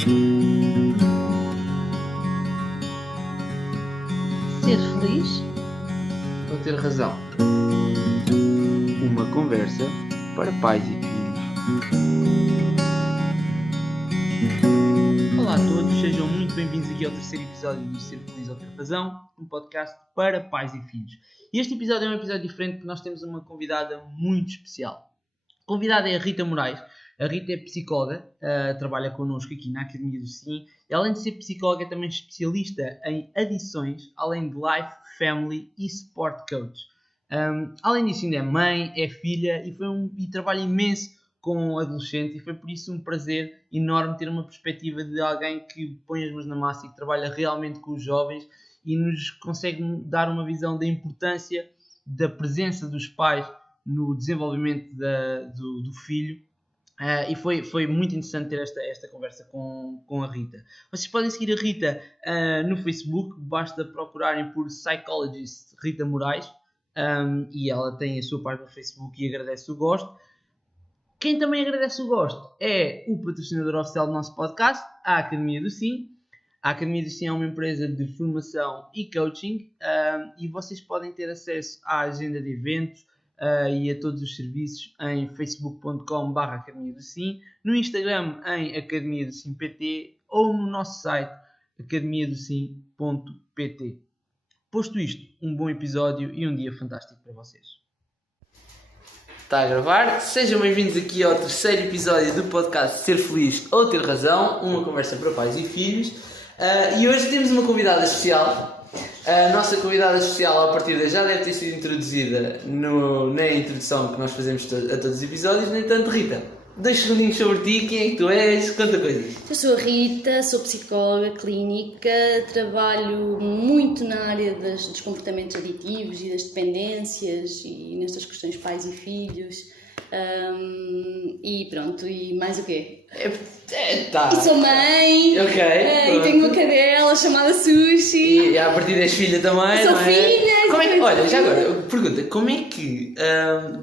Ser feliz? Ou ter razão? Uma conversa para pais e filhos. Olá a todos, sejam muito bem-vindos aqui ao terceiro episódio do Ser Feliz ou Ter Razão, um podcast para pais e filhos. E este episódio é um episódio diferente porque nós temos uma convidada muito especial. A convidada é a Rita Moraes. A Rita é psicóloga, trabalha connosco aqui na Academia do Sim. E além de ser psicóloga, é também especialista em adições, além de life, family e sport coach. Além disso, ainda é mãe, é filha e trabalha imenso com adolescentes, e foi por isso um prazer enorme ter uma perspectiva de alguém que põe as mãos na massa e que trabalha realmente com os jovens e nos consegue dar uma visão da importância da presença dos pais no desenvolvimento do filho. E foi muito interessante ter esta conversa com a Rita. Vocês podem seguir a Rita no Facebook, basta procurarem por Psychologist Rita Moraes, e ela tem a sua página no Facebook e agradece o gosto. Quem também agradece o gosto é o patrocinador oficial do nosso podcast, a Academia do Sim. A Academia do Sim é uma empresa de formação e coaching, e vocês podem ter acesso à agenda de eventos e a todos os serviços em facebook.com/Academia do Sim, no Instagram em Academia do Sim PT ou no nosso site academiadosim.pt. Posto isto, um bom episódio e um dia fantástico para vocês. Está a gravar? Sejam bem-vindos aqui ao terceiro episódio do podcast Ser Feliz ou Ter Razão, uma conversa para pais e filhos. E hoje temos uma convidada especial. A nossa convidada especial, à partida, já deve ter sido introduzida na introdução que nós fazemos a todos os episódios. No entanto, Rita, 2 segundinhos sobre ti, quem é que tu és, conta coisas. Eu sou a Rita, sou psicóloga clínica, trabalho muito na área dos comportamentos aditivos e das dependências e nestas questões pais e filhos. E pronto, e mais o quê? Tá. E sou mãe, e tenho uma cadela chamada Sushi. E a partir és filha também, sou não é? filha. Olha, já agora, pergunta, como é que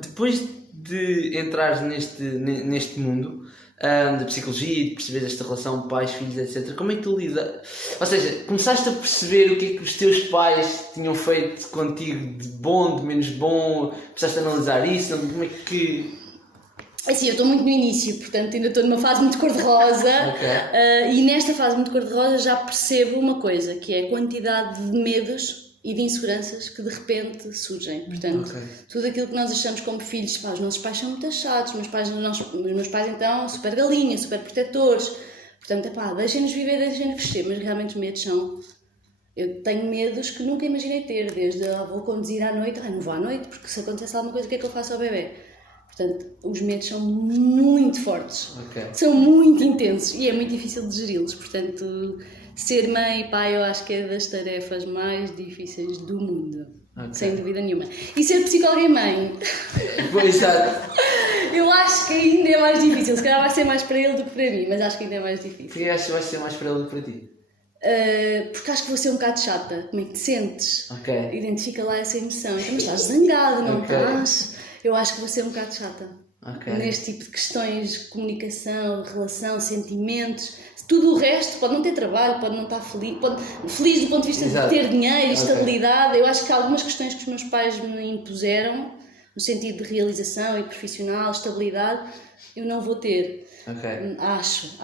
depois de entrares neste mundo da psicologia e de perceber esta relação pais, filhos, etc., como é que tu lidas? Ou seja, começaste a perceber o que é que os teus pais tinham feito contigo de bom, de menos bom, começaste a analisar isso, como é que... Assim, eu estou muito no início, portanto ainda estou numa fase muito cor-de-rosa. E nesta fase muito cor-de-rosa já percebo uma coisa, que é a quantidade de medos e de inseguranças que de repente surgem. Portanto, tudo aquilo que nós achamos como filhos, os nossos pais são muito chatos, os meus pais então, super galinhas, super protetores. Portanto, deixem-nos viver, deixem-nos crescer, mas realmente os medos são... Eu tenho medos que nunca imaginei ter, desde vou conduzir à noite, não vou à noite, porque se acontece alguma coisa, o que é que eu faço ao bebê? Portanto, os medos são muito fortes, são muito intensos e é muito difícil de geri-los. Portanto, ser mãe e pai eu acho que é das tarefas mais difíceis do mundo, sem dúvida nenhuma. E ser psicóloga e mãe, eu acho que ainda é mais difícil. Se calhar vai ser mais para ele do que para mim, mas acho que ainda é mais difícil. Por que achas que vai ser mais para ele do que para ti? Porque acho que vou ser um bocado chata. Como é que te sentes? Identifica lá essa emoção. Então, mas estás zangado, não estás? Eu acho que vou ser um bocado chata neste tipo de questões de comunicação, relação, sentimentos. Tudo o resto pode não ter trabalho, pode não estar feliz, feliz do ponto de vista de ter dinheiro, estabilidade. Eu acho que há algumas questões que os meus pais me impuseram, no sentido de realização e profissional, estabilidade, eu não vou ter. Acho.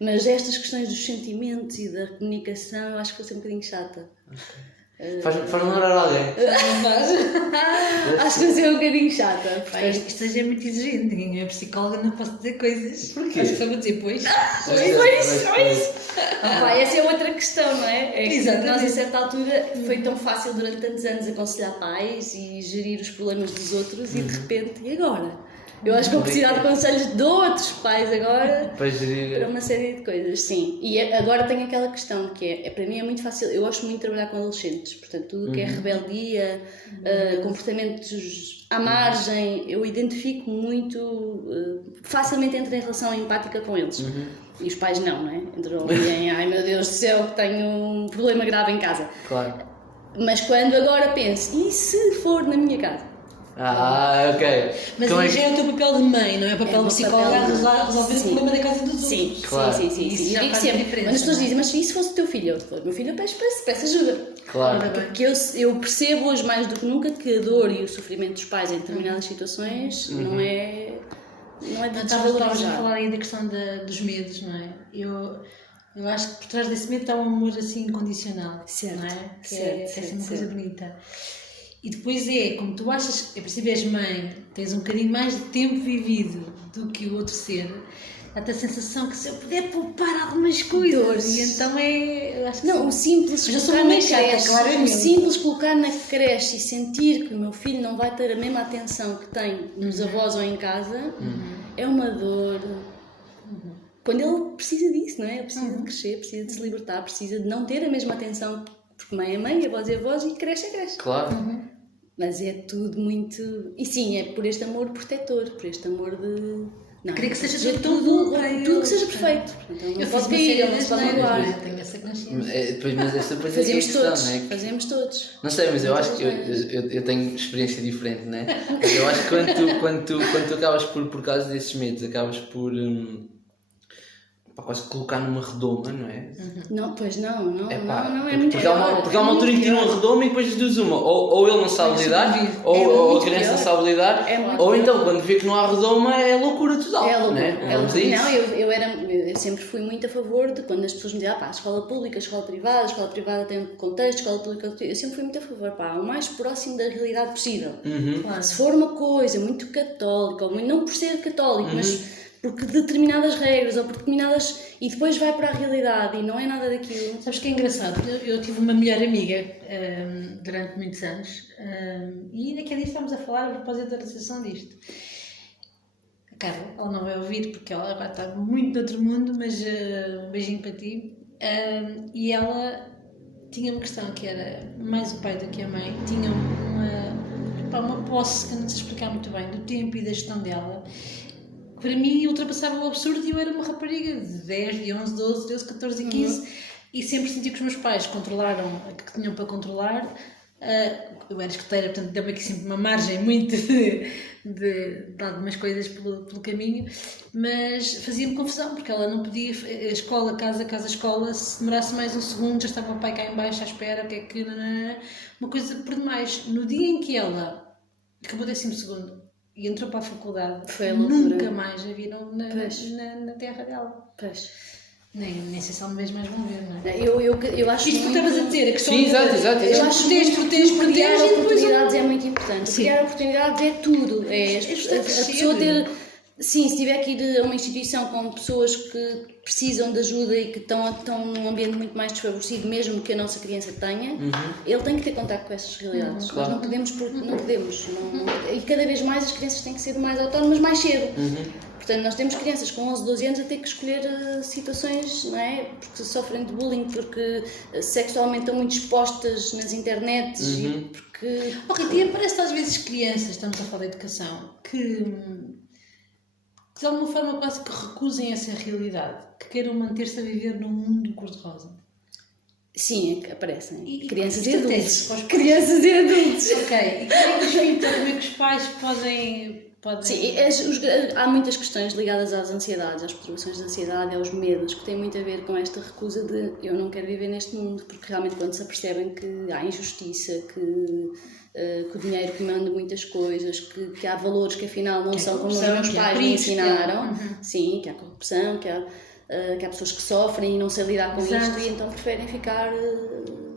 Mas estas questões dos sentimentos e da comunicação, eu acho que vou ser um bocadinho chata. Faz-me lembrar alguém. Acho que vou ser um bocadinho chata. Acho que isto é muito exigente. Ninguém é psicóloga, não posso dizer coisas. Porquê? Acho que só vou dizer pois. Essa é outra questão, não é? Exatamente. Nós, a certa altura, foi tão fácil durante tantos anos aconselhar pais e gerir os problemas dos outros e de repente, e agora? Eu acho que vou precisar de conselhos de outros pais agora para uma série de coisas, sim. E agora tenho aquela questão que é para mim é muito fácil, eu gosto muito de trabalhar com adolescentes, portanto tudo o que é rebeldia, comportamentos à margem, eu identifico muito, facilmente entro em relação empática com eles. E os pais não é? Entram em, ai meu Deus do céu, que tenho um problema grave em casa. Mas quando agora penso, e se for na minha casa? Mas aí já é o teu papel de mãe, não é o papel de psicóloga a resolver o problema da casa dos Sim, outros. Claro. sim. Isso Eu já digo faz sempre, diferença, mas as pessoas não é? dizem, mas e se fosse o teu filho? Meu filho, peço ajuda. Claro. Ora bem. Porque eu percebo hoje mais do que nunca que a dor e o sofrimento dos pais em determinadas situações não é de Estavas a desvalorizar. falar aí da questão dos medos, não é? Eu acho que por trás desse medo está um amor assim incondicional, Certo, não é? Que certo, é certo, uma coisa certo. bonita. E depois como tu achas, a princípio és mãe, tens um bocadinho mais de tempo vivido do que o outro ser, dá-te a sensação que se eu puder poupar algumas coisas, Dores. e então eu acho que Não, o simples Mas eu sou colocar uma na chata, creche, claramente. o simples colocar na creche e sentir que o meu filho não vai ter a mesma atenção que tem nos avós ou em casa é uma dor. Quando ele precisa disso, não é? Ele precisa de crescer, precisa de se libertar, precisa de não ter a mesma atenção, porque mãe é mãe, avós é avós e creche é creche. Claro. Mas é tudo muito. E sim, é por este amor protetor, por este amor de. Não, Queria que seja proteger tudo tão bom para tudo ele. que seja perfeito. Então, eu não fiz pode uma cair, série ele não se pode das magoar. neiras, tenho essa consciência. Mas essa depois é a Fazemos questão, todos, não é? fazemos todos. Não sei, mas eu acho que Muitas eu tenho experiência diferente, né? Mas eu acho que quando tu acabas por causa desses medos, acabas por quase colocar numa redoma, não é? Não, pois não é Porque, muito porque há uma, pior, porque há uma altura em que tiram a redoma e depois deduz uma. Ou ele não sabe lidar, ou a muito criança não pior. sabe lidar, É muito ou pior. então quando vê que não há redoma é loucura total. É louco. Né? Vamos a isso. Não, eu sempre fui muito a favor de quando as pessoas me diziam, pá, escola pública, escola privada tem um contexto, escola pública, eu sempre fui muito a favor, pá, o mais próximo da realidade possível. Claro. Se for uma coisa muito católica, ou muito, não por ser católico, mas porque determinadas regras ou por determinadas. E depois vai para a realidade e não é nada daquilo. Sabes que é engraçado? Eu tive uma melhor amiga durante muitos anos e naquele dia estávamos a falar a propósito da realização disto. A Carla, ela não vai ouvir porque ela agora está muito noutro mundo, mas um beijinho para ti. E ela tinha uma questão que era mais o pai do que a mãe, tinha uma posse que não se explicar muito bem do tempo e da gestão dela. Para mim ultrapassava o absurdo e eu era uma rapariga de 10, de 11, 12, 13, 14 e 15 e sempre senti que os meus pais controlaram o que tinham para controlar. Eu era escoteira, portanto deu-me aqui sempre uma margem muito de algumas coisas pelo caminho, mas fazia-me confusão porque ela não podia, escola, casa, escola, se demorasse mais um segundo já estava o pai cá em baixo à espera, o que é que... Uma coisa por demais. No dia em que ela acabou o 12º e entrou para a faculdade, nunca mais a viram na terra dela. Pois. Nem sei se alguma vez mais vão ver, não é? Eu acho Isto que muito... estavas a dizer, a questão Sim, exato. Eu acho que criar e depois oportunidades é muito importante. Criar oportunidades é tudo. É a pessoa ter... Sim, se tiver que ir a uma instituição com pessoas que precisam de ajuda e que estão num ambiente muito mais desfavorecido, mesmo que a nossa criança tenha, ele tem que ter contacto com essas realidades. Nós não podemos, e cada vez mais as crianças têm que ser mais autónomas mais cedo. Portanto, nós temos crianças com 11, 12 anos a ter que escolher situações, não é? Porque sofrem de bullying, porque sexualmente estão muito expostas nas internets e porque... Rita, parece que às vezes crianças, estamos a falar de educação, que de alguma forma quase que recusem essa realidade, que queiram manter-se a viver num mundo cor-de-rosa. Sim, aparecem. E crianças e estratégias adultos. para os pais. Crianças e adultos. Ok, e como é que os pais podem... Sim, há muitas questões ligadas às ansiedades, às perturbações de ansiedade, aos medos, que têm muito a ver com esta recusa de eu não quero viver neste mundo, porque realmente quando se apercebem que há injustiça, que o dinheiro comanda muitas coisas, que há valores que afinal não são como os meus pais me ensinaram, sim, que há corrupção, que há pessoas que sofrem e não sabem lidar com isto e então preferem ficar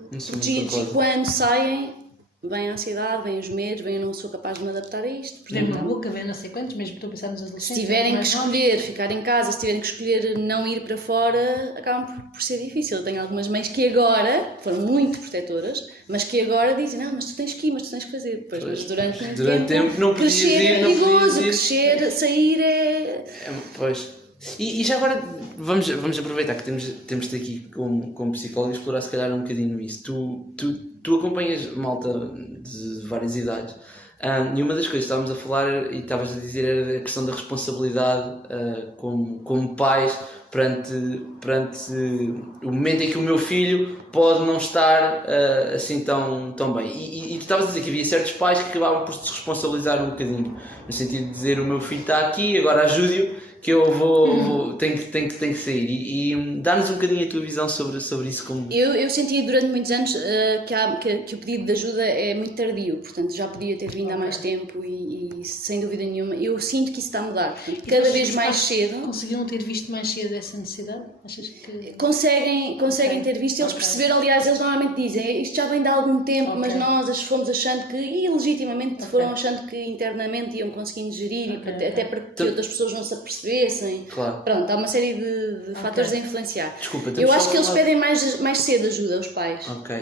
protegidos e quando saem vem a ansiedade, vem os medos, vem eu não sou capaz de me adaptar a isto. Perder uma boca, vem não sei quantos, mesmo estou a pensar nos adolescentes. Se tiverem que escolher ficar em casa, se tiverem que escolher não ir para fora, acabam por ser difícil. Eu tenho algumas mães que agora foram muito protetoras, mas que agora dizem, não, mas tu tens que ir, mas tu tens que fazer. Pois, mas durante muito tempo não podias crescer ir, é não perigoso, podias ir. crescer, sair é... Pois. E já agora vamos aproveitar que temos-te aqui como psicólogo e explorar se calhar um bocadinho isso. Tu acompanhas malta de várias idades e uma das coisas que estávamos a falar e estavas a dizer era a questão da responsabilidade como pais perante o momento em que o meu filho pode não estar assim tão bem. E tu estavas a dizer que havia certos pais que acabavam por se responsabilizar um bocadinho, no sentido de dizer o meu filho está aqui, agora ajude-o, que tenho que sair. E dá-nos um bocadinho a tua visão sobre isso. Como... Eu senti durante muitos anos que o pedido de ajuda é muito tardio, portanto já podia ter vindo há mais tempo e sem dúvida nenhuma, eu sinto que isso está a mudar. Portanto, cada vez mais cedo... Conseguiram ter visto mais cedo essa necessidade? Achas que... Conseguem ter visto, eles perceberam, aliás, eles normalmente dizem isto já vem de há algum tempo, mas nós fomos achando que, e legitimamente foram achando que internamente iam conseguindo gerir, até para que outras pessoas não se apercebessem. Claro. Pronto, há uma série de fatores a influenciar. Desculpa, eu acho que eles pedem mais cedo ajuda aos pais. Ok,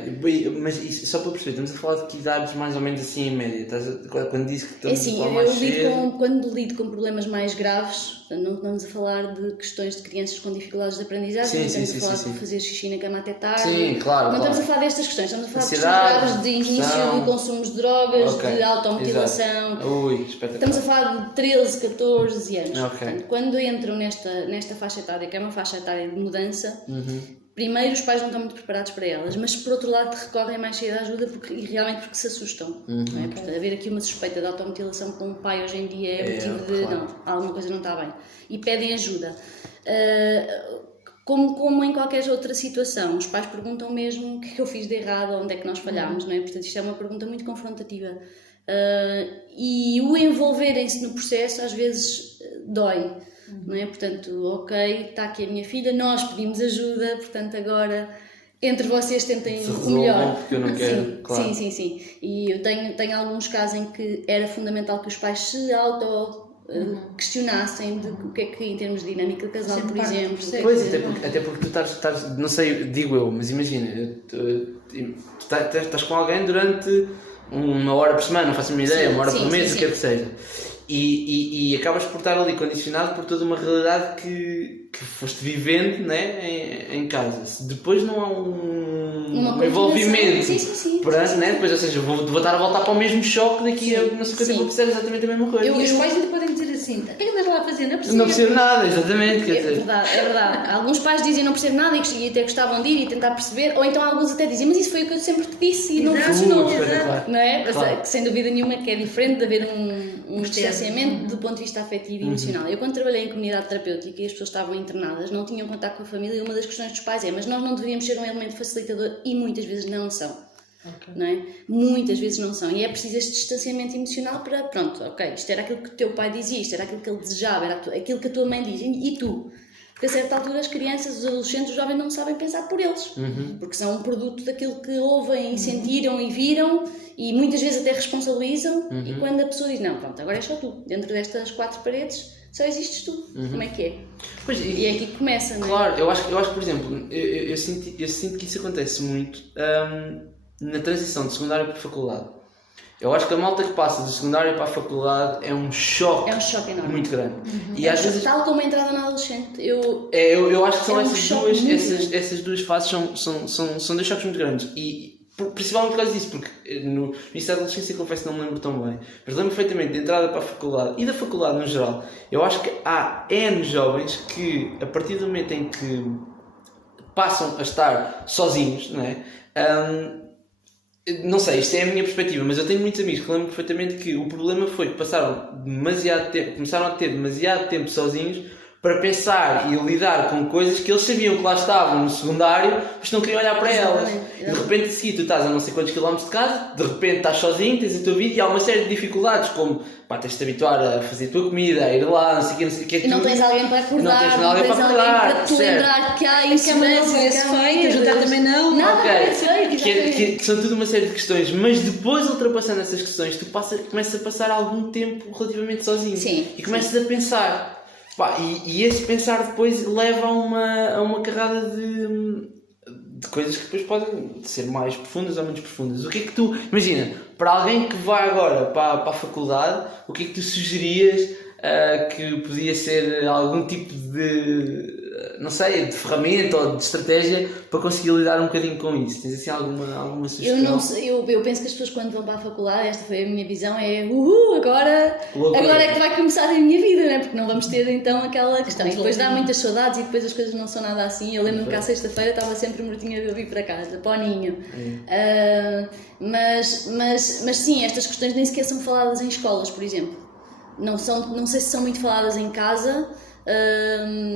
mas isso, só para perceber, estamos a falar de que idades mais ou menos assim em média? Quando diz que estamos a falar mais cedo... Quando lido com problemas mais graves, não estamos a falar de questões de crianças com dificuldades de aprendizagem, não estamos a falar de fazer xixi na cama até tarde, não estamos a falar destas questões, estamos a falar de questões graves de início de consumo de drogas, de automutilação. Estamos a falar de 13, 14 anos. Portanto, quando entram nesta faixa etária, que é uma faixa etária de mudança, primeiro os pais não estão muito preparados para elas, mas por outro lado recorrem mais cedo à ajuda realmente porque se assustam. Não é? Portanto, haver aqui uma suspeita de automutilação com um pai hoje em dia é motivo de não, alguma coisa não está bem. E pedem ajuda. Como em qualquer outra situação, os pais perguntam mesmo o que é que eu fiz de errado, onde é que nós falhámos, não é? Portanto, isto é uma pergunta muito confrontativa. E o envolverem-se no processo às vezes dói. Não é? Portanto, ok, está aqui a minha filha, nós pedimos ajuda, portanto agora entre vocês tentem o melhor. Porque eu não quero, sim, claro. sim. E eu tenho alguns casos em que era fundamental que os pais se questionassem de o que é que em termos de dinâmica de casal, por exemplo. Pois, até porque tu estás, não sei, digo eu, mas imagina, tu estás com alguém durante uma hora por semana, não faço a minha ideia, uma hora por mês, o que quer que seja. E acabas por estar ali condicionado por toda uma realidade que foste vivendo, né, em casa. Se depois não há um envolvimento, né? Depois, ou seja, vou estar a voltar para o mesmo choque daqui a não sei quanto tempo, percebes exatamente a mesma coisa. E os pais ainda podem dizer assim, o que é que andas lá a fazer? Não percebo nada, exatamente. É verdade. Alguns pais dizem não percebo nada e até gostavam de ir e tentar perceber, ou então alguns até dizem, mas isso foi o que eu sempre te disse e não funcionou. Não é? Claro. Sem dúvida nenhuma que é diferente de haver um distanciamento do ponto de vista afetivo e emocional. Eu quando trabalhei em comunidade terapêutica e as pessoas estavam internadas, não tinham contato com a família, e uma das questões dos pais é, mas nós não deveríamos ser um elemento facilitador, e muitas vezes não são. Não é? Muitas vezes não são, e é preciso este distanciamento emocional para, pronto, ok, isto era aquilo que o teu pai dizia, isto era aquilo que ele desejava, era aquilo que a tua mãe diz, e tu? Porque a certa altura as crianças, os adolescentes, os jovens não sabem pensar por eles, porque são um produto daquilo que ouvem, sentiram e viram, e muitas vezes até responsabilizam, e quando a pessoa diz, não, pronto, agora é só tu, dentro destas 4 paredes só existes tu, como é que é? Pois, e é aqui que começa, não é? Claro, eu acho que, por exemplo, eu sinto que isso acontece muito na transição de secundário para a faculdade. Eu acho que a malta que passa do secundário para a faculdade é um choque enorme, muito grande. E às vezes, tal como a entrada na adolescente. Eu acho que são essas duas fases são dois choques muito grandes. E principalmente por causa disso, porque no início da adolescência, confesso que não me lembro tão bem, mas lembro perfeitamente de entrada para a faculdade e da faculdade no geral. Eu acho que há N jovens que, a partir do momento em que passam a estar sozinhos, não é? Não sei, isto é a minha perspectiva, mas eu tenho muitos amigos que lembro perfeitamente que o problema foi que começaram a ter demasiado tempo sozinhos para pensar e lidar com coisas que eles sabiam que lá estavam no secundário, mas não queriam olhar para elas. E de repente a seguir tu estás a não sei quantos quilómetros de casa, de repente estás sozinho, tens a tua vida e há uma série de dificuldades, como tens de te habituar a fazer a tua comida, a ir lá, não sei o que. E não tens alguém para acordar, não tens alguém para te lembrar que há insegurança, feita, ajudar também não. Que são tudo uma série de questões, mas depois, ultrapassando essas questões, tu começas a passar algum tempo relativamente sozinho. E começas a pensar. E esse pensar depois leva a uma carrada de coisas que depois podem ser mais profundas ou menos profundas. O que é que tu... Imagina, para alguém que vai agora para a faculdade, o que é que tu sugeririas que podia ser algum tipo de... não sei, de ferramenta ou de estratégia para conseguir lidar um bocadinho com isso? Tens assim alguma sugestão? Eu não sei, eu penso que as pessoas quando vão para a faculdade, esta foi a minha visão, é agora é que vai começar a minha vida, né? Porque não vamos ter então aquela questão. E depois dá muitas saudades e depois as coisas não são nada assim. Eu lembro-me que à sexta-feira estava sempre mortinha de eu vir para casa, para o ninho. Mas sim, estas questões nem sequer são faladas em escolas, por exemplo. Não sei se são muito faladas em casa,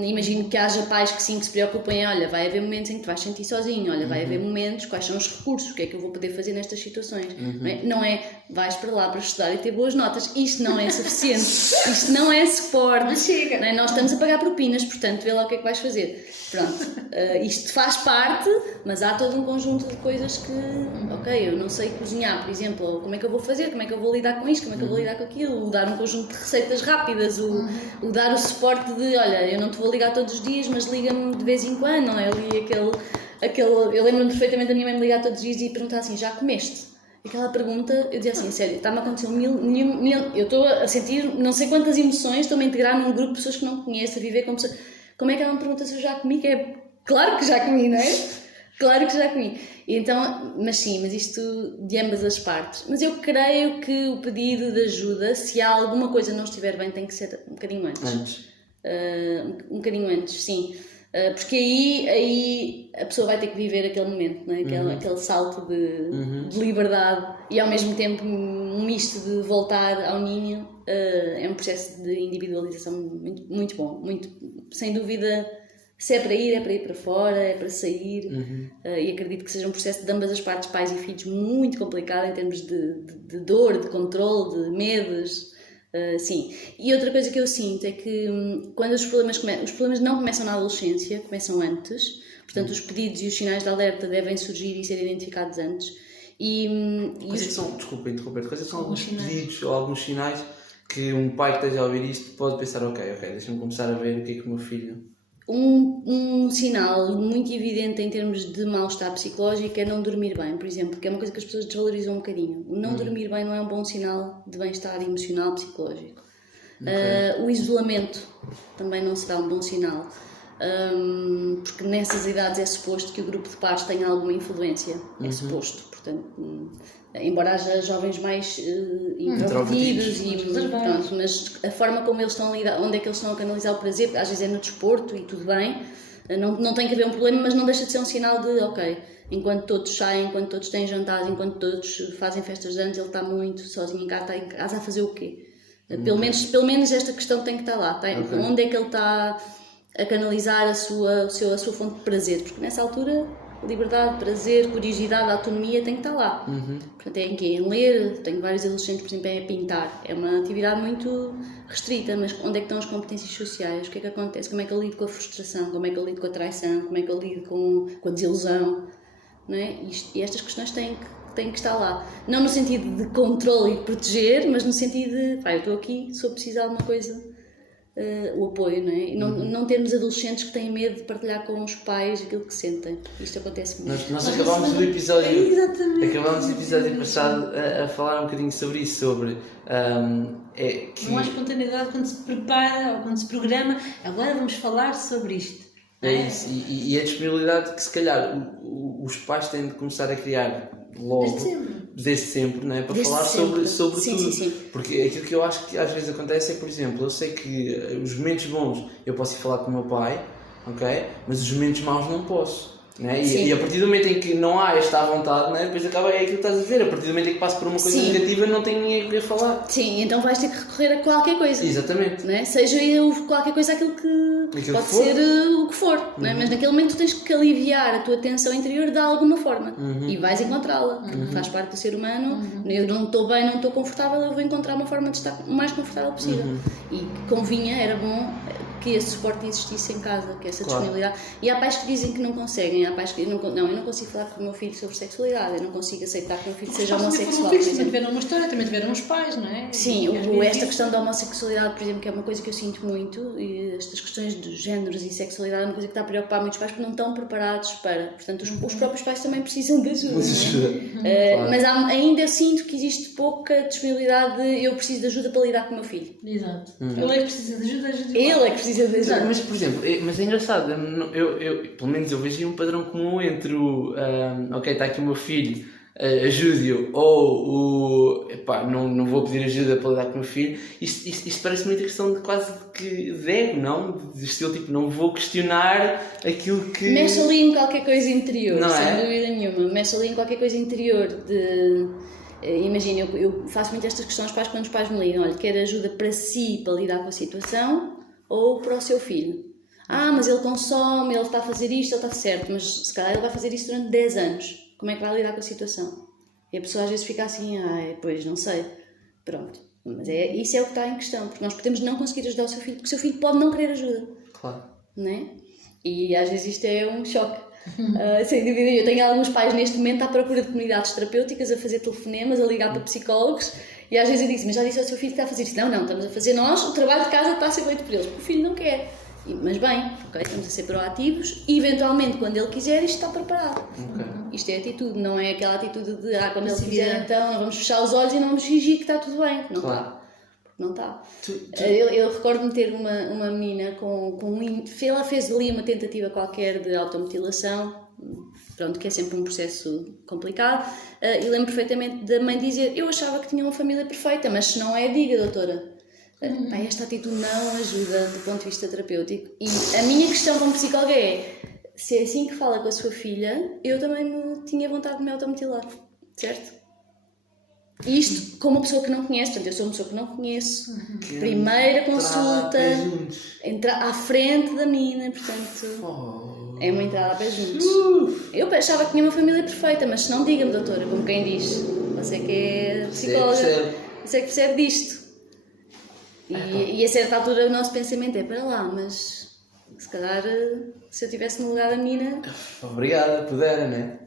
Imagino que haja pais que sim, que se preocupem, olha, vai haver momentos em que tu vais sentir sozinho, olha, vai haver momentos, quais são os recursos, o que é que eu vou poder fazer nestas situações, não é vais para lá para estudar e ter boas notas, isto não é suficiente, isto não é suporte, não chega. Não é? Nós estamos a pagar propinas, portanto vê lá o que é que vais fazer. Pronto, isto faz parte, mas há todo um conjunto de coisas que, ok, eu não sei cozinhar, por exemplo, como é que eu vou fazer, como é que eu vou lidar com isto, como é que eu vou lidar com aquilo, o dar um conjunto de receitas rápidas, o dar o suporte de, olha, eu não te vou ligar todos os dias, mas liga-me de vez em quando, não é? Ali eu lembro-me perfeitamente da minha mãe me ligar todos os dias e perguntar assim, já comeste? Aquela pergunta, eu dizia assim, sério, está-me a acontecer eu estou a sentir não sei quantas emoções, estou-me a integrar num grupo de pessoas que não conheço, a viver com pessoas. Como é que ela me pergunta se eu já comi? Que é claro que já comi, não é? Claro que já comi. Então, mas isto de ambas as partes. Mas eu creio que o pedido de ajuda, se há alguma coisa não estiver bem, tem que ser um bocadinho antes. Um bocadinho antes, sim. Porque aí a pessoa vai ter que viver aquele momento, não é? Aquele salto de liberdade e ao mesmo tempo um misto de voltar ao ninho. É um processo de individualização muito, muito bom, muito, sem dúvida. Se é para ir para fora, é para sair, e acredito que seja um processo de ambas as partes, pais e filhos, muito complicado em termos de dor, de controle, de medos, sim. E outra coisa que eu sinto é que quando os problemas não começam na adolescência, começam antes, portanto os pedidos e os sinais de alerta devem surgir e ser identificados antes. Quais são, desculpa interromper, quais são alguns pedidos ou alguns sinais que um pai que esteja a ouvir isto pode pensar, ok, deixa-me começar a ver o que é que o meu filho... Um sinal muito evidente em termos de mal-estar psicológico é não dormir bem, por exemplo, que é uma coisa que as pessoas desvalorizam um bocadinho. O não dormir bem não é um bom sinal de bem-estar emocional, psicológico. O isolamento também não será um bom sinal, porque nessas idades é suposto que o grupo de pares tenha alguma influência, é suposto, portanto... Embora haja jovens mais introvertidos pronto, mas a forma como eles estão a lidar, onde é que eles estão a canalizar o prazer, às vezes é no desporto e tudo bem, não tem que haver um problema, mas não deixa de ser um sinal de, ok, enquanto todos saem, enquanto todos têm jantares, enquanto todos fazem festas de anos, ele está muito sozinho em casa, está em casa a fazer o quê? Pelo menos esta questão tem que estar lá, onde é que ele está a canalizar a sua fonte de prazer, porque nessa altura... liberdade, prazer, curiosidade, autonomia tem que estar lá. Portanto, é em ler, tenho vários adolescentes, por exemplo, é pintar. É uma atividade muito restrita, mas onde é que estão as competências sociais? O que é que acontece? Como é que eu lido com a frustração? Como é que eu lido com a traição? Como é que eu lido com a desilusão? Não é? E estas questões têm que estar lá. Não no sentido de controle e proteger, mas no sentido de, eu estou aqui, se eu precisar de alguma coisa... o apoio, não é? E não termos adolescentes que têm medo de partilhar com os pais aquilo que sentem. Isto acontece muito. Nós acabámos do episódio passado a falar um bocadinho sobre isso, sobre não há espontaneidade quando se prepara ou quando se programa, agora vamos falar sobre isto. É isso, e a disponibilidade que se calhar os pais têm de começar a criar logo, desde sempre, não é? Para falar sobre tudo. Sim. Porque aquilo que eu acho que às vezes acontece é, por exemplo, eu sei que os momentos bons eu posso ir falar com o meu pai, ok? Mas os momentos maus não posso. Né? E a partir do momento em que não há esta vontade, né? Depois acaba aquilo que estás a ver. A partir do momento em que passo por uma coisa negativa, não tenho ninguém a querer falar. Sim, então vais ter que recorrer a qualquer coisa. Exatamente. Né? Seja qualquer coisa aquilo pode ser o que for. Né? Mas naquele momento tu tens que aliviar a tua tensão interior de alguma forma. E vais encontrá-la. Faz parte do ser humano. Eu não estou bem, não estou confortável, eu vou encontrar uma forma de estar o mais confortável possível. E convinha, era bom que esse suporte existisse em casa, que essa disponibilidade. E há pais que dizem que não conseguem, há pais que eu não consigo falar com o meu filho sobre sexualidade, eu não consigo aceitar que o meu filho seja homossexual. Também tiveram uma história, também tiveram uns pais, não é? Sim, esta questão da homossexualidade, por exemplo, que é uma coisa que eu sinto muito, e estas questões de géneros e sexualidade é uma coisa que está a preocupar muitos pais porque não estão preparados para. Portanto, os próprios pais também precisam de ajuda. Mas ainda eu sinto que existe pouca disponibilidade de eu preciso de ajuda para lidar com o meu filho. Exato. Ele é que precisa de ajuda, Ele é que precisa de ajuda. Mas, por exemplo, mas é engraçado, eu pelo menos eu vejo um padrão comum entre o ok, está aqui o meu filho, ajude-o, ou não vou pedir ajuda para lidar com o meu filho. Isto parece muito a questão de quase de ego, não? De estilo tipo, não vou questionar aquilo que... Mexe ali em qualquer coisa interior, não sem dúvida nenhuma. Mexe ali em qualquer coisa interior de... Imagina, eu faço muito estas questões quando os pais me ligam, olha, quer ajuda para si, para lidar com a situação, ou para o seu filho. Mas ele consome, ele está a fazer isto, ele está certo, mas se calhar ele vai fazer isso durante 10 anos. Como é que vai lidar com a situação? E a pessoa às vezes fica assim, pois não sei. Pronto. Mas isso é o que está em questão, porque nós podemos não conseguir ajudar o seu filho, porque o seu filho pode não querer ajuda. Claro. Não é? E às vezes isto é um choque. Sem dúvida, eu tenho alguns pais neste momento à procura de comunidades terapêuticas, a fazer telefonemas, a ligar para psicólogos, e às vezes eu digo, mas já disse ao seu filho que está a fazer isso? Não, estamos a fazer nós, o trabalho de casa está a ser feito por eles, porque o filho não quer. Mas bem, estamos a ser proativos e eventualmente quando ele quiser isto está preparado. Isto é atitude, não é aquela atitude de quando ele quiser então não vamos fechar os olhos e não vamos fingir que está tudo bem. Não está. Não está. Eu recordo-me ter uma menina ela fez ali uma tentativa qualquer de automutilação, pronto, que é sempre um processo complicado, e lembro perfeitamente da mãe dizer, eu achava que tinha uma família perfeita, mas se não é, diga, doutora. Esta atitude não ajuda do ponto de vista terapêutico. E a minha questão como psicóloga é, se é assim que fala com a sua filha, eu também tinha vontade de me automutilar, certo? Isto com uma pessoa que não conhece, portanto eu sou uma pessoa que não conheço, primeira consulta, entrar à frente da menina, portanto é uma entrada a pé juntos. Eu achava que tinha uma família perfeita, mas se não, diga-me, doutora, como quem diz, você que é psicóloga, você que percebe disto. E a certa altura o nosso pensamento é, para lá, mas se calhar se eu estivesse no lugar da menina... Obrigada, pudera, não é?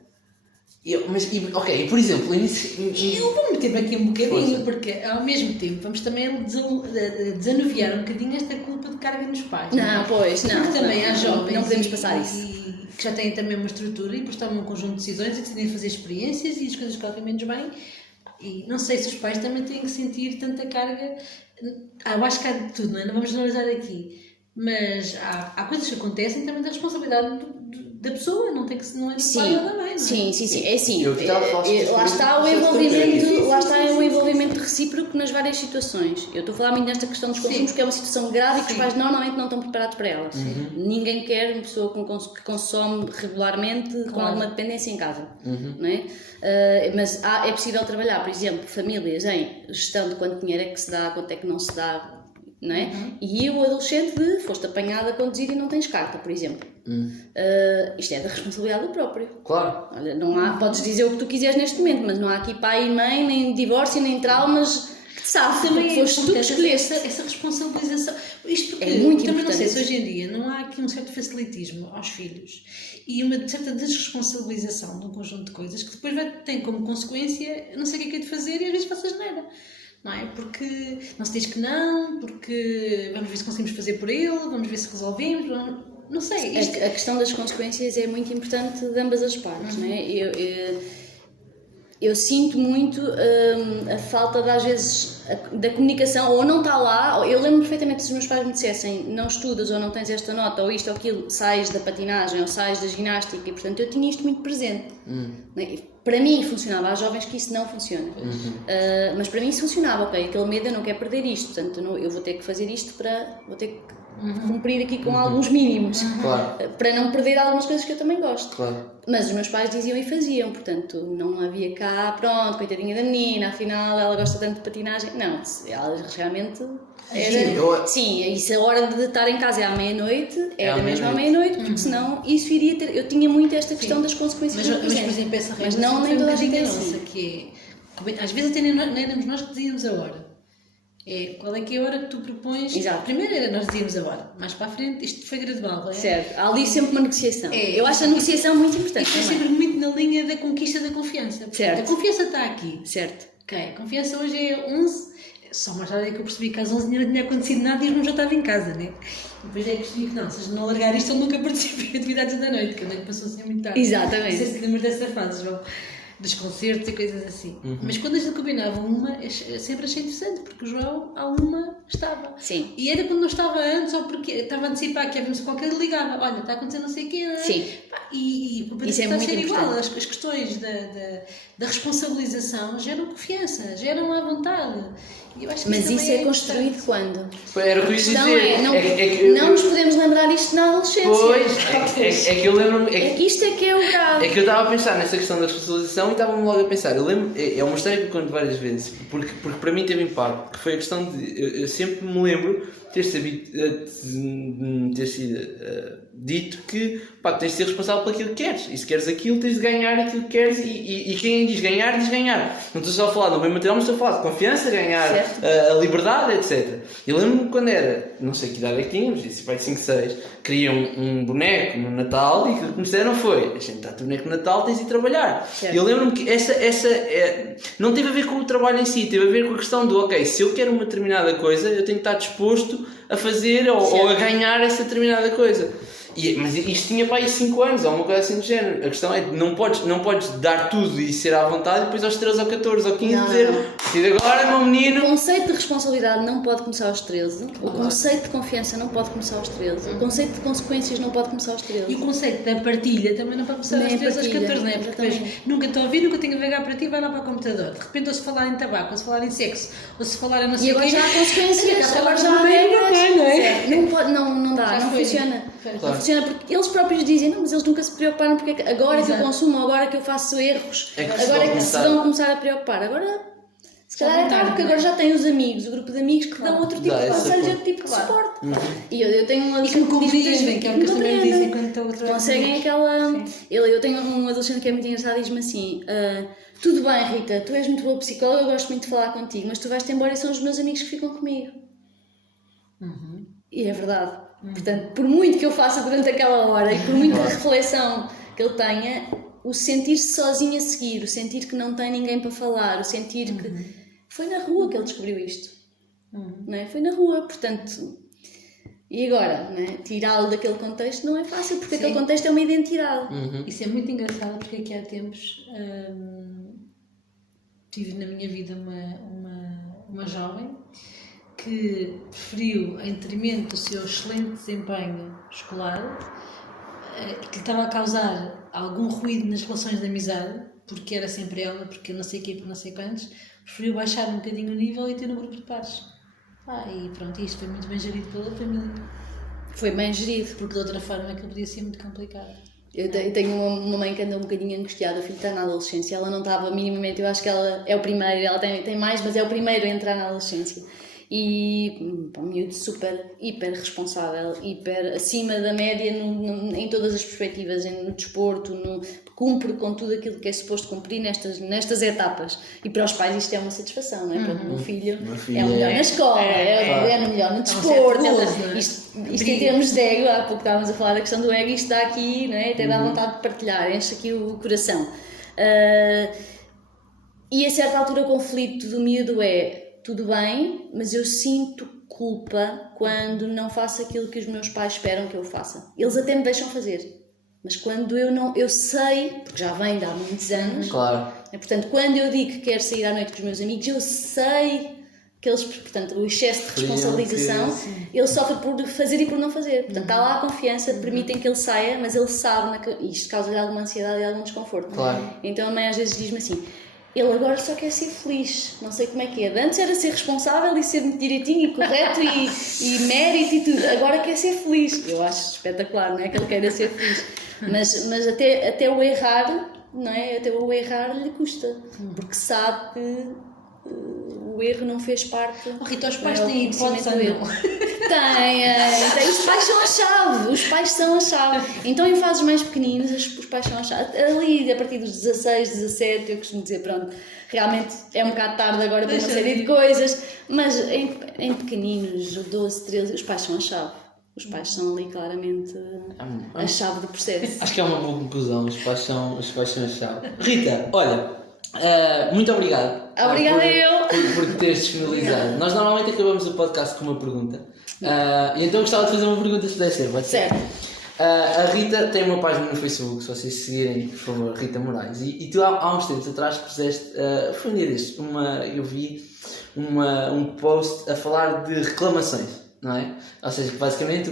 Ok, por exemplo, eu vou meter-me aqui um bocadinho, porque ao mesmo tempo vamos também desanuviar um bocadinho esta culpa de carga nos pais. Não, pois, não. Porque também há jovens não podemos passar isso. Que já têm também uma estrutura e depois tomam um conjunto de decisões e decidem fazer experiências e as coisas correm menos bem. E não sei se os pais também têm que sentir tanta carga. Eu acho que há de tudo, não é? Não vamos generalizar aqui. Mas há coisas que acontecem também da responsabilidade da pessoa, não é do pai ou da mãe, não é? Sim, é assim. Lá está o envolvimento recíproco nas várias situações. Eu estou a falar muito nesta questão dos consumos, porque é uma situação grave e que os pais normalmente não estão preparados para ela. Ninguém quer uma pessoa que consome regularmente com alguma dependência em casa, não é? Mas é possível trabalhar, por exemplo, famílias em gestão de quanto dinheiro é que se dá, quanto é que não se dá, não é? E o adolescente foste apanhado a conduzir e não tens carta, por exemplo. Isto é da responsabilidade do próprio. Claro. Olha, não há, podes dizer o que tu quiseres neste momento, mas não há aqui pai e mãe, nem divórcio, nem traumas que te safam. Também foste tu que escolheste. Essa responsabilização. Isto porque é muito também importante. Não sei se hoje em dia não há aqui um certo facilitismo aos filhos e uma certa desresponsabilização de um conjunto de coisas que depois tem como consequência não sei o que é de fazer e às vezes fazes nada. Não é? Porque não se diz que não, porque vamos ver se conseguimos fazer por ele, vamos ver se resolvemos, não sei. A questão das consequências é muito importante de ambas as partes, não é? Eu sinto muito a falta de, às vezes, da comunicação, ou não está lá, eu lembro perfeitamente se os meus pais me dissessem não estudas ou não tens esta nota, ou isto ou aquilo, sais da patinagem ou sais da ginástica, e portanto eu tinha isto muito presente. Para mim funcionava, há jovens que isso não funciona, mas para mim isso funcionava, ok, aquele medo eu não quero perder isto, portanto eu vou ter que fazer isto vou ter que cumprir aqui com alguns mínimos, para não perder algumas coisas que eu também gosto. Mas os meus pais diziam e faziam, portanto não havia cá, pronto, coitadinha da menina, afinal ela gosta tanto de patinagem, não, ela realmente era, sim, isso a hora de estar em casa é à meia-noite, era mesmo à meia-noite, porque senão isso iria ter, eu tinha muito esta questão das consequências do presente, por exemplo, essa mas não nem toda a gente é nossa, que é, às vezes até nem éramos nós que dizíamos a hora. Qual é que é a hora que tu propões? Exato. Primeiro era nós dizíamos a hora, mais para a frente isto foi gradual, certo, há ali sempre uma negociação. Eu acho a negociação muito importante. Isto é sempre muito na linha da conquista da confiança. Certo. A confiança está aqui. Certo. Ok, a confiança hoje é 11, só mais tarde é que eu percebi que às 11 não tinha acontecido nada e eu não já estava em casa, né? Depois é que percebi que não, se não largar isto, ele nunca participa em atividades da noite, que a noite passou assim muito tarde. Exatamente. Não sei se lembras dessa fase, João, dos concertos e coisas assim. Mas quando a gente combinava uma, sempre achei interessante, porque o João, a uma, estava. Sim. E era quando não estava antes, ou porque estava a antecipar que havia qualquer ligava, olha, está a acontecer não sei o quê, não é? Sim. E isso é está a muito ser importante. igual, as questões da responsabilização geram confiança, geram à vontade. E eu acho que mas isso é construído importante. quando? Era o que eu ia dizer. Não nos podemos lembrar isto na adolescência. Pois, é que eu lembro-me. É que isto é que é o grave. É que eu estava a pensar nessa questão da responsabilização e estava-me logo a pensar. Eu lembro, é uma história que eu conto várias vezes, porque para mim teve impacto, que foi a questão de. Eu sempre me lembro ter sido dito que pá, tens de ser responsável por aquilo que queres. E se queres aquilo, tens de ganhar aquilo que queres. E quem diz ganhar, diz ganhar. Não estou só a falar do bem material, mas estou a falar de confiança, ganhar a liberdade, etc. Eu lembro-me quando era, não sei que idade é que tínhamos, disse pai de 5, 6, queriam um boneco no Natal e aquilo que me disseram foi: a gente está-te o boneco no Natal, tens de ir trabalhar. E eu lembro-me que essa não teve a ver com o trabalho em si, teve a ver com a questão do ok, se eu quero uma determinada coisa, eu tenho que estar disposto a fazer ou a ganhar essa determinada coisa. Mas isto tinha para aí 5 anos ou uma coisa assim do género. A questão é que não podes dar tudo e ser à vontade e depois aos 13 ou 14 ou 15 dizer e agora meu menino. O conceito de responsabilidade não pode começar aos 13, o conceito de confiança não pode começar aos 13, o conceito de consequências não pode começar aos 13. E o conceito da partilha também não pode começar aos 13 aos 14, não é? Porque depois nunca estou a ouvir, nunca tenho a ver para ti, vai lá para o computador. De repente, ou se falar em tabaco, ou se falar em sexo, ou se falar em não sei o quê. E agora já há consequências, agora já há regras. Não dá, não funciona. Não funciona porque eles próprios dizem, não, mas eles nunca se preocuparam porque agora que eu consumo, agora que eu faço erros, agora é que se vão começar a preocupar. Agora, se calhar é tarde, porque agora já têm os amigos, o grupo de amigos que dão outro tipo de conselhos e outro tipo de suporte. E eu tenho um adolescente que compreendem, que é o que eles também dizem quando estão outra vez. Conseguem aquela... Eu tenho um adolescente que é muito engraçado e diz-me assim: tudo bem, Rita, tu és muito boa psicóloga, eu gosto muito de falar contigo, mas tu vais-te embora e são os meus amigos que ficam comigo. E é verdade. Portanto, por muito que eu faça durante aquela hora e por muita reflexão que ele tenha, o sentir-se sozinho a seguir, o sentir que não tem ninguém para falar, o sentir que... Foi na rua que ele descobriu isto. Não é? Foi na rua, portanto... E agora, não é? Tirá-lo daquele contexto não é fácil, porque aquele contexto é uma identidade. Isso é muito engraçado, porque aqui há tempos tive na minha vida uma jovem que preferiu, em detrimento do seu excelente desempenho escolar, que lhe estava a causar algum ruído nas relações de amizade, porque era sempre ela, porque não sei o quê, porque não sei quantos, preferiu baixar um bocadinho o nível e ter no grupo de pares. E pronto, isto foi muito bem gerido pela família. Foi bem gerido. Porque de outra forma aquilo podia ser muito complicado. Eu tenho uma mãe que anda um bocadinho angustiada, o filho está na adolescência, ela não estava minimamente, eu acho que ela é o primeiro, ela tem mais, mas é o primeiro a entrar na adolescência. E um miúdo super, hiper responsável, hiper acima da média em todas as perspectivas, no desporto, cumpre com tudo aquilo que é suposto cumprir nestas etapas. E para os pais isto é uma satisfação, não é? Porque o meu filho é o melhor na escola, é o melhor no desporto. Isto em termos de ego, há pouco estávamos a falar da questão do ego, isto dá aqui, não é? Até dá vontade de partilhar, enche aqui o coração. E a certa altura o conflito do miúdo é: tudo bem, mas eu sinto culpa quando não faço aquilo que os meus pais esperam que eu faça. Eles até me deixam fazer, mas quando eu sei, porque já vem de há muitos anos, portanto, quando eu digo que quero sair à noite com os meus amigos, eu sei que eles, portanto, o excesso de responsabilização, ele sofre por fazer e por não fazer. Portanto, está lá a confiança, permitem que ele saia, mas ele sabe, isto causa-lhe alguma ansiedade e algum desconforto. Então a mãe às vezes diz-me assim: ele agora só quer ser feliz, não sei como é que é. Antes era ser responsável e ser muito direitinho e correto e mérito e tudo. Agora quer ser feliz. Eu acho espetacular, não é? Que ele queira ser feliz. Mas até o errar, não é? Até o errar lhe custa. Porque sabe que o erro não fez parte. Rita, os pais têm hipótese ou não? Tem. Os pais são a chave. Os pais são a chave. Então, em fases mais pequeninas, os pais são a chave. Ali, a partir dos 16, 17, eu costumo dizer, pronto, realmente é um bocado tarde agora para uma série de coisas, mas em pequeninos, 12, 13, os pais são a chave. Os pais são ali claramente a chave do processo. Acho que é uma boa conclusão. Os pais são a chave. Rita, olha, muito obrigado. Obrigada por teres disponibilizado. Nós normalmente acabamos o podcast com uma pergunta. E então gostava de fazer uma pergunta, se puder ser. Certo. A Rita tem uma página no Facebook, se vocês seguirem, por favor, Rita Moraes. E tu há uns tempos atrás puseste, foi um dia destes, eu vi um post a falar de reclamações. Não é? Ou seja, basicamente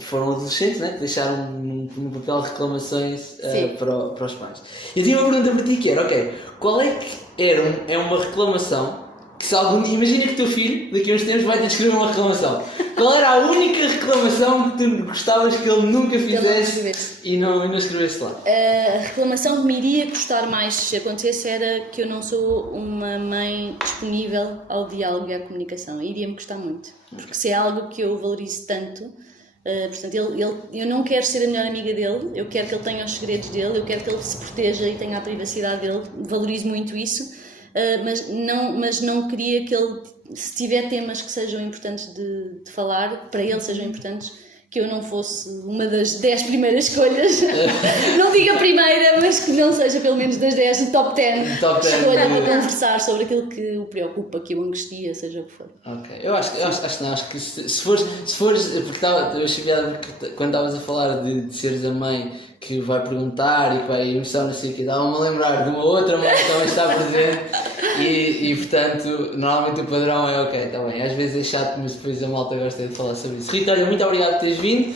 foram adolescentes, né, que deixaram no papel reclamações para os pais. E eu tinha uma pergunta para ti que era, qual é que é uma reclamação que se imagina que o teu filho daqui a uns tempos vai ter de escrever uma reclamação. Qual era a única reclamação que tu gostavas que ele nunca fizesse e não escrevesse lá? A reclamação que me iria custar mais se acontecesse era que eu não sou uma mãe disponível ao diálogo e à comunicação. Iria-me custar muito, porque se é algo que eu valorizo tanto, portanto, eu não quero ser a melhor amiga dele, eu quero que ele tenha os segredos dele, eu quero que ele se proteja e tenha a privacidade dele, valorizo muito isso, mas não queria que ele, se tiver temas que sejam importantes de falar, para ele sejam importantes, que eu não fosse uma das 10 primeiras escolhas, não diga a primeira, mas que não seja pelo menos das 10 do top 10 escolha para conversar sobre aquilo que o preocupa, que o angustia, seja o que for. Ok, eu acho que se fores porque eu achei piada quando estavas a falar de seres a mãe que vai perguntar e que vai emocionar, não sei o que, estava-me a lembrar de uma outra mãe que também está presente e portanto, normalmente o padrão é ok, está bem, às vezes é chato, mas depois a malta gosta de falar sobre isso. Rita, olha, muito obrigado por teres vindo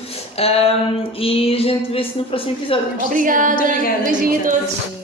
e a gente vê-se no próximo episódio. Obrigada, beijinho a todos.